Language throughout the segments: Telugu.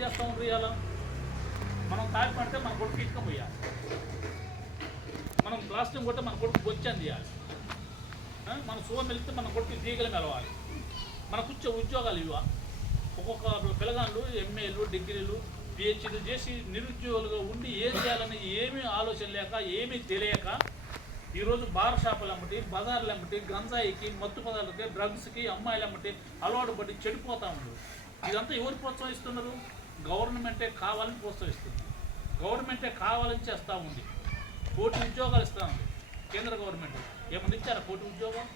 చేస్తా ఉంటారు ఇవాళ. మనం తాగి పడితే మన కొడుకు ఇటుక పోయాలి మనం ప్లాస్టిక్ కొట్టే మన కొడుకు బొచ్చని తీయాలి. మన సోమ వెళ్తే మన కొడుకు తీగలు మెలవాలి. మనకు వచ్చే ఉద్యోగాలు ఇవ్వ. ఒక్కొక్క పిల్లగాళ్ళు ఎంఏలు డిగ్రీలు పిహెచ్డీలు చేసి నిరుద్యోగులుగా ఉండి ఏం చేయాలని ఏమీ ఆలోచన లేక ఏమీ తెలియక ఈరోజు బార్ షాపులు అమ్మటి బజార్లు అమ్మటి గంజాయికి మత్తు పదార్థకి డ్రగ్స్కి అమ్మాయిలు అమ్మటి అలవాటు పడి చెడిపోతా ఉన్నారు. ఇదంతా ఎవరు ప్రోత్సహిస్తున్నారు? గవర్నమెంటే కావాలని ప్రోత్సహిస్తుంది. గవర్నమెంటే కావాలని చేస్తూ ఉంది. కోటి ఉద్యోగాలు ఇస్తా ఉంది కేంద్ర గవర్నమెంట్. ఏమన్నా ఇచ్చారా కోటి ఉద్యోగం?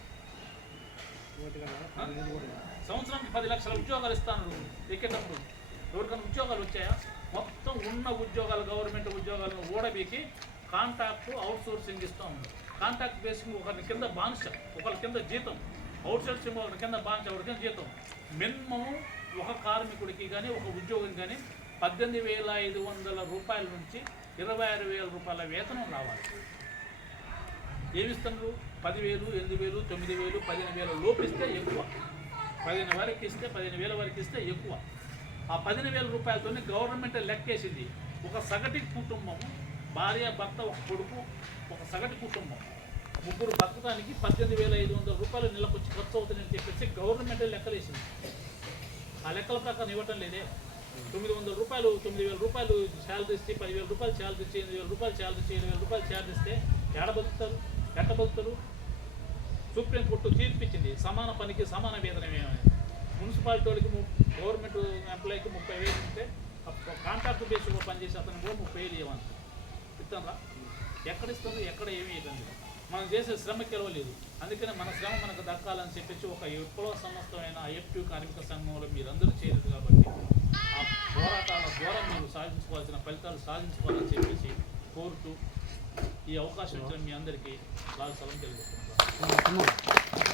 సంవత్సరానికి పది లక్షల ఉద్యోగాలు ఇస్తాను ఎక్కేటప్పుడు ఎవరికైనా ఉద్యోగాలు వచ్చాయా? మొత్తం ఉన్న ఉద్యోగాలు గవర్నమెంట్ ఉద్యోగాలను ఓడబీకి కాంట్రాక్ట్ అవుట్ సోర్సింగ్ ఇస్తూ ఉంది. కాంట్రాక్ట్ బేసింగ్ ఒకరి కింద బానిస ఒకరి కింద జీతం. అవుట్ సోర్సింగ్ ఒకరి కింద బానిస ఒకరి కింద జీతం? మినిమం ఒక కార్మికుడికి కానీ ఒక ఉద్యోగం కానీ పద్దెనిమిది వేల ఐదు వందల రూపాయల నుంచి ఇరవై ఆరు వేల రూపాయల వేతనం రావాలి. ఏమిస్తున్నారు పదివేలు ఎనిమిది వేలు తొమ్మిది వేలు పదిహేను వేల లోపు ఇస్తే ఎక్కువ. పదిహేను వరకు ఇస్తే పదిహేను వేల వరకు ఇస్తే ఎక్కువ. ఆ పదిహేను వేల రూపాయలతోనే గవర్నమెంట్ లెక్కేసింది. ఒక సగటి కుటుంబం భార్య భర్త ఒక కొడుకు ఒక సగటు కుటుంబం. ముగ్గురు బతకడానికి పద్దెనిమిది వేల ఐదు వందల రూపాయలు నెలకొచ్చి ఖర్చు అవుతుందని చెప్పేసి గవర్నమెంట్ లెక్కలేసింది. ఆ లెక్కల ప్రకారం ఇవ్వటం లేదే. తొమ్మిది వందల రూపాయలు తొమ్మిది వేల రూపాయలు శాలరీ ఇస్తే పదివేల రూపాయలు శాలరీ ఇచ్చి ఎనిమిది వేల రూపాయలు శాలరీ ఇచ్చి ఏడు వేల రూపాయలు శాలరీ ఇస్తే ఎడ బతుకుతారు? ఎట్ట బతుకుతారు? సుప్రీంకోర్టు తీర్పిచ్చింది. సమాన పనికి సమాన వేతనమే మున్సిపాలిటీ వాళ్ళకి ము- గవర్నమెంట్ ఎంప్లాయీకి ముప్పై వేలు ఉంటే కాంట్రాక్ట్ బేస్లో పనిచేసే అతను కూడా ముప్పై వేలు ఇవ్వాలి ఇస్తాను రా ఎక్కడ ఇస్తాను ఎక్కడ ఏమీ ఇవ్వండి మనం చేసే శ్రమకి ఇవ్వలేదు అందుకనే మన శ్రమ మనకు దక్కాలని చెప్పేసి ఒక విప్లవ సంస్థమైన ఐఎఫ్టీ కార్మిక సంఘంలో మీరందరూ చేరదు కాబట్టి ఆ పోరాటాల ద్వారా మీరు సాధించుకోవాల్సిన ఫలితాలు సాధించుకోవాలని చెప్పేసి కోరుతూ ఈ అవకాశం ఇచ్చిన మీ అందరికీ లాల్ సలం తెలియజేస్తున్నాను